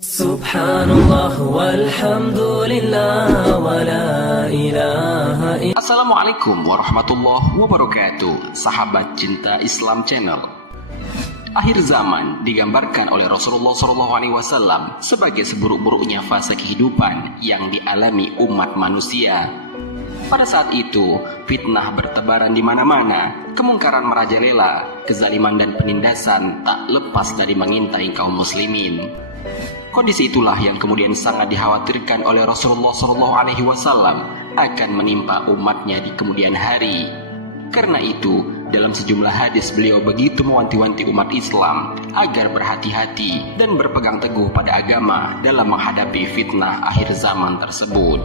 Subhanallah walhamdulillah wa la ilaha illallah. Assalamualaikum warahmatullahi wabarakatuh. Sahabat Cinta Islam Channel. Akhir zaman digambarkan oleh Rasulullah SAW sebagai seburuk-buruknya fase kehidupan yang dialami umat manusia. Pada saat itu, fitnah bertebaran di mana-mana, kemungkaran merajalela, kezaliman dan penindasan tak lepas dari mengintai kaum muslimin. Kondisi itulah yang kemudian sangat dikhawatirkan oleh Rasulullah SAW akan menimpa umatnya di kemudian hari. Karena itu, dalam sejumlah hadis beliau begitu mewanti-wanti umat Islam agar berhati-hati dan berpegang teguh pada agama dalam menghadapi fitnah akhir zaman tersebut.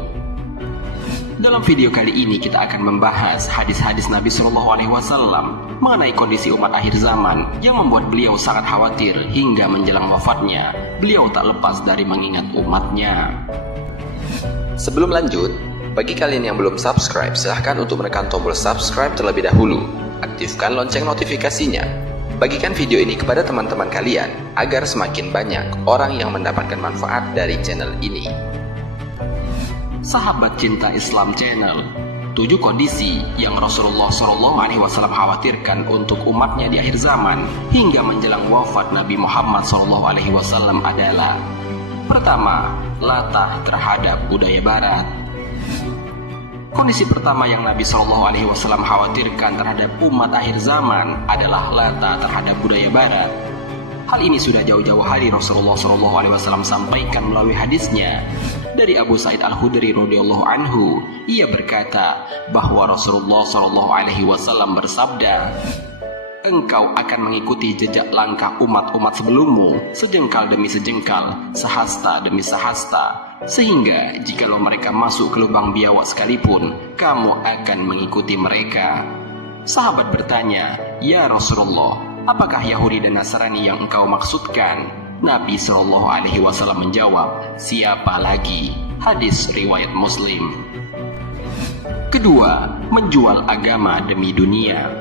Dalam video kali ini kita akan membahas hadis-hadis Nabi SAW mengenai kondisi umat akhir zaman yang membuat beliau sangat khawatir hingga menjelang wafatnya. Beliau tak lepas dari mengingat umatnya. Sebelum lanjut, bagi kalian yang belum subscribe, silahkan untuk menekan tombol subscribe terlebih dahulu. Aktifkan lonceng notifikasinya. Bagikan video ini kepada teman-teman kalian agar semakin banyak orang yang mendapatkan manfaat dari channel ini. Sahabat Cinta Islam Channel, 7 kondisi yang Rasulullah SAW khawatirkan untuk umatnya di akhir zaman hingga menjelang wafat Nabi Muhammad SAW adalah: pertama, latah terhadap budaya barat. Kondisi pertama yang Nabi SAW khawatirkan terhadap umat akhir zaman adalah latah terhadap budaya barat. Hal ini sudah jauh-jauh hari Rasulullah SAW sampaikan melalui hadisnya. Dari Abu Sa'id Al-Khudri radhiyallahu anhu, ia berkata bahwa Rasulullah SAW bersabda, "Engkau akan mengikuti jejak langkah umat-umat sebelummu, sejengkal demi sejengkal, sehasta demi sehasta, sehingga jikalau mereka masuk ke lubang biawak sekalipun, kamu akan mengikuti mereka." Sahabat bertanya, "Ya Rasulullah, apakah Yahudi dan Nasrani yang engkau maksudkan?" Nabi SAW menjawab, "Siapa lagi?" Hadis riwayat Muslim. Kedua, menjual agama demi dunia.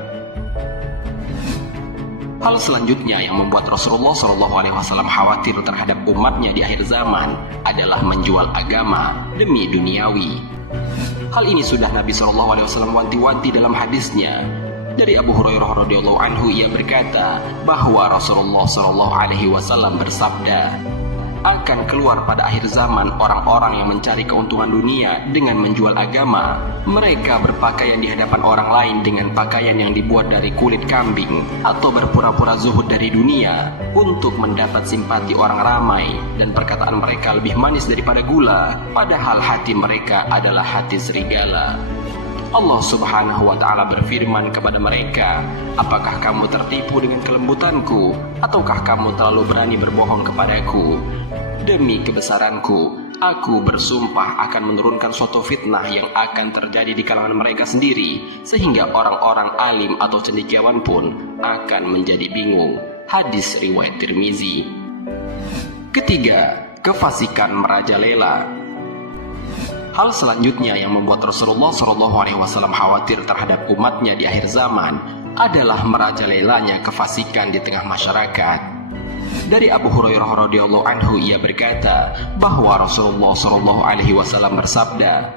Hal selanjutnya yang membuat Rasulullah SAW khawatir terhadap umatnya di akhir zaman adalah menjual agama demi duniawi. Hal ini sudah Nabi SAW wanti-wanti dalam hadisnya. Dari Abu Hurairah radhiyallahu anhu, ia berkata bahwa Rasulullah SAW bersabda, "Akan keluar pada akhir zaman orang-orang yang mencari keuntungan dunia dengan menjual agama. Mereka berpakaian di hadapan orang lain dengan pakaian yang dibuat dari kulit kambing, atau berpura-pura zuhud dari dunia untuk mendapat simpati orang ramai, dan perkataan mereka lebih manis daripada gula, padahal hati mereka adalah hati serigala." Allah Subhanahu wa Ta'ala berfirman kepada mereka, "Apakah kamu tertipu dengan kelembutanku, ataukah kamu terlalu berani berbohong kepadaku? Demi kebesaranku, aku bersumpah akan menurunkan suatu fitnah yang akan terjadi di kalangan mereka sendiri, sehingga orang-orang alim atau cendekiawan pun akan menjadi bingung." Hadis riwayat Tirmizi. Ketiga, kefasikan merajalela. Hal selanjutnya yang membuat Rasulullah SAW khawatir terhadap umatnya di akhir zaman adalah merajalelanya kefasikan di tengah masyarakat. Dari Abu Hurairah radhiyallahu anhu, ia berkata bahwa Rasulullah SAW bersabda,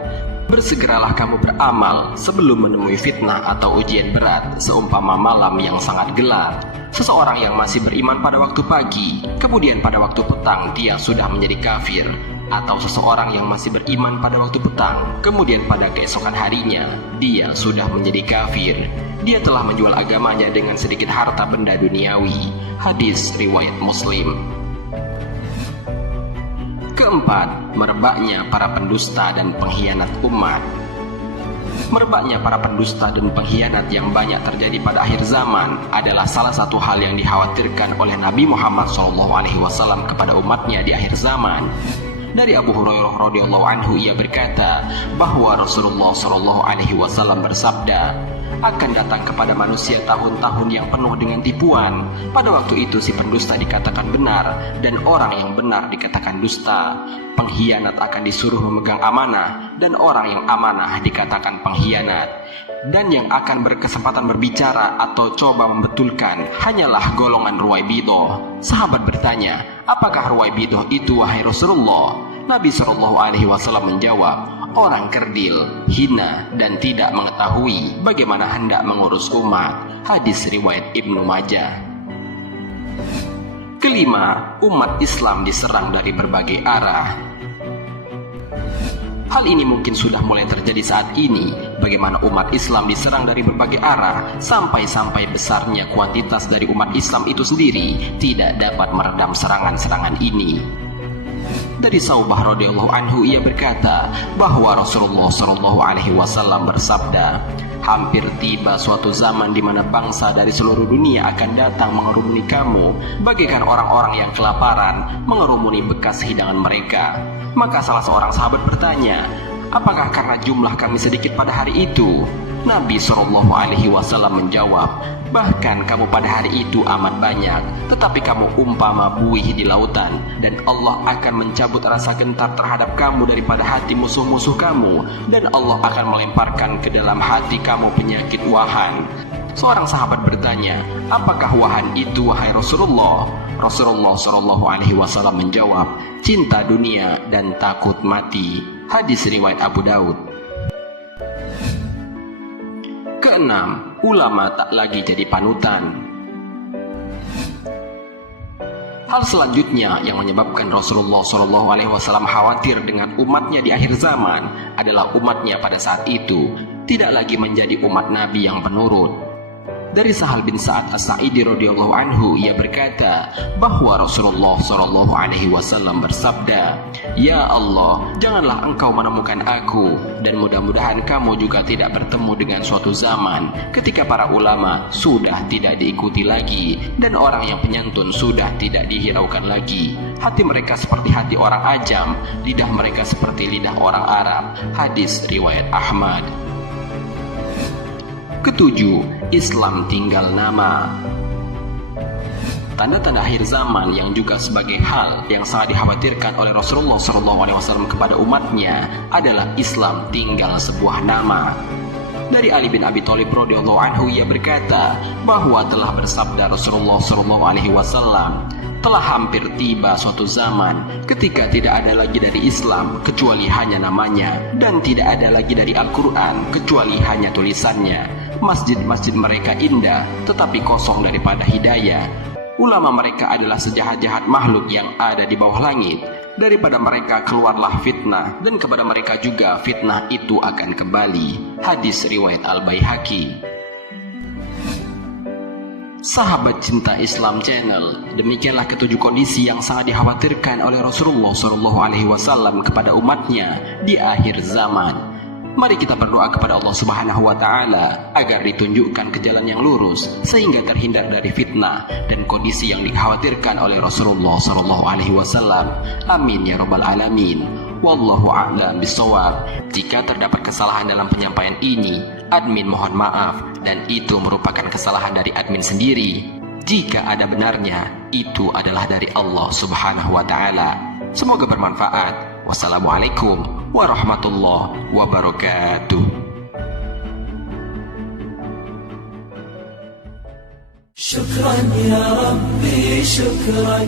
"Bersegeralah kamu beramal sebelum menemui fitnah atau ujian berat, seumpama malam yang sangat gelap. Seseorang yang masih beriman pada waktu pagi, kemudian pada waktu petang dia sudah menjadi kafir. Atau seseorang yang masih beriman pada waktu petang, kemudian pada keesokan harinya dia sudah menjadi kafir. Dia telah menjual agamanya dengan sedikit harta benda duniawi." Hadis riwayat Muslim. Keempat, merebaknya para pendusta dan pengkhianat umat. Merebaknya para pendusta dan pengkhianat yang banyak terjadi pada akhir zaman adalah salah satu hal yang dikhawatirkan oleh Nabi Muhammad SAW kepada umatnya di akhir zaman. Dari Abu Hurairah radhiyallahu anhu, ia berkata bahwa Rasulullah SAW bersabda, "Akan datang kepada manusia tahun-tahun yang penuh dengan tipuan. Pada waktu itu si pendusta dikatakan benar dan orang yang benar dikatakan dusta. Pengkhianat akan disuruh memegang amanah dan orang yang amanah dikatakan pengkhianat. Dan yang akan berkesempatan berbicara atau coba membetulkan hanyalah golongan Ruwaibidah. Sahabat bertanya, apakah Ruwaibidah itu wahai Rasulullah? Nabi SAW menjawab, orang kerdil, hina, dan tidak mengetahui bagaimana hendak mengurus umat. Hadis riwayat Ibnu Majah. Kelima, umat Islam diserang dari berbagai arah. Hal ini mungkin sudah mulai terjadi saat ini, bagaimana umat Islam diserang dari berbagai arah, sampai-sampai besarnya kuantitas dari umat Islam itu sendiri tidak dapat meredam serangan-serangan ini. Dari Saubah radhiyallahu anhu ia berkata bahwa Rasulullah SAW bersabda, hampir tiba suatu zaman di mana bangsa dari seluruh dunia akan datang mengerumuni kamu, bagaikan orang-orang yang kelaparan mengerumuni bekas hidangan mereka. Maka salah seorang sahabat bertanya, apakah karena jumlah kami sedikit pada hari itu? Nabi SAW menjawab, bahkan kamu pada hari itu amat banyak, tetapi kamu umpama buih di lautan, dan Allah akan mencabut rasa gentar terhadap kamu daripada hati musuh-musuh kamu, dan Allah akan melemparkan ke dalam hati kamu penyakit wahan. Seorang sahabat bertanya, apakah wahan itu wahai Rasulullah? Rasulullah SAW menjawab, cinta dunia dan takut mati. Hadis riwayat Abu Daud. Keenam, ulama tak lagi jadi panutan. Hal selanjutnya yang menyebabkan Rasulullah SAW khawatir dengan umatnya di akhir zaman adalah umatnya pada saat itu tidak lagi menjadi umat Nabi yang penurut. Dari Sahal bin Sa'ad As-Sa'idi radhiyallahu anhu ia berkata bahwa Rasulullah SAW bersabda, ya Allah, janganlah engkau menemukan aku, dan mudah-mudahan kamu juga tidak bertemu dengan suatu zaman ketika para ulama sudah tidak diikuti lagi dan orang yang penyantun sudah tidak dihiraukan lagi. Hati mereka seperti hati orang ajam, lidah mereka seperti lidah orang Arab. Hadis riwayat Ahmad. Ketujuh, Islam tinggal nama. Tanda-tanda akhir zaman yang juga sebagai hal yang sangat dikhawatirkan oleh Rasulullah SAW kepada umatnya adalah Islam tinggal sebuah nama. Dari Ali bin Abi Thalib radhiyallahu anhu ia berkata bahwa telah bersabda Rasulullah SAW, telah hampir tiba suatu zaman ketika tidak ada lagi dari Islam kecuali hanya namanya, dan tidak ada lagi dari Al-Quran kecuali hanya tulisannya. Masjid-masjid mereka indah tetapi kosong daripada hidayah. Ulama mereka adalah sejahat-jahat makhluk yang ada di bawah langit. Daripada mereka keluarlah fitnah, dan kepada mereka juga fitnah itu akan kembali. Hadis riwayat Al-Baihaqi. Sahabat Cinta Islam Channel, demikianlah ketujuh kondisi yang sangat dikhawatirkan oleh Rasulullah SAW kepada umatnya di akhir zaman. Mari kita berdoa kepada Allah Subhanahu wa Ta'ala agar ditunjukkan ke jalan yang lurus sehingga terhindar dari fitnah dan kondisi yang dikhawatirkan oleh Rasulullah SAW. Amin ya rabbal alamin. Wallahu a'lam bishawab. Jika terdapat kesalahan dalam penyampaian ini, admin mohon maaf, dan itu merupakan kesalahan dari admin sendiri. Jika ada benarnya, itu adalah dari Allah Subhanahu wa Ta'ala. Semoga bermanfaat. Wassalamualaikum warahmatullahi wabarakatuh. شكرا يا ربي شكرا